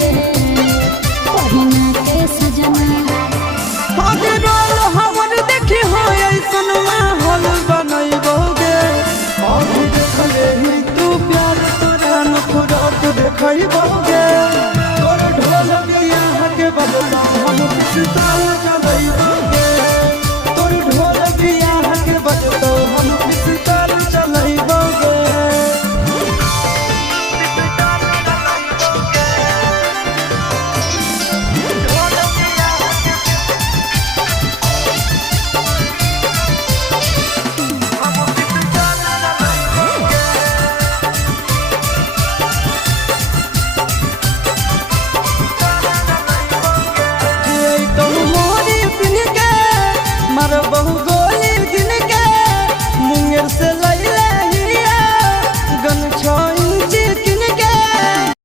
रे पहिना के सजना आगे रोल हमर देखी हो ऐसन माहौल बनैबोगे आगे देखले ही तू प्यार तोरा नखरा तो देखैबोगे।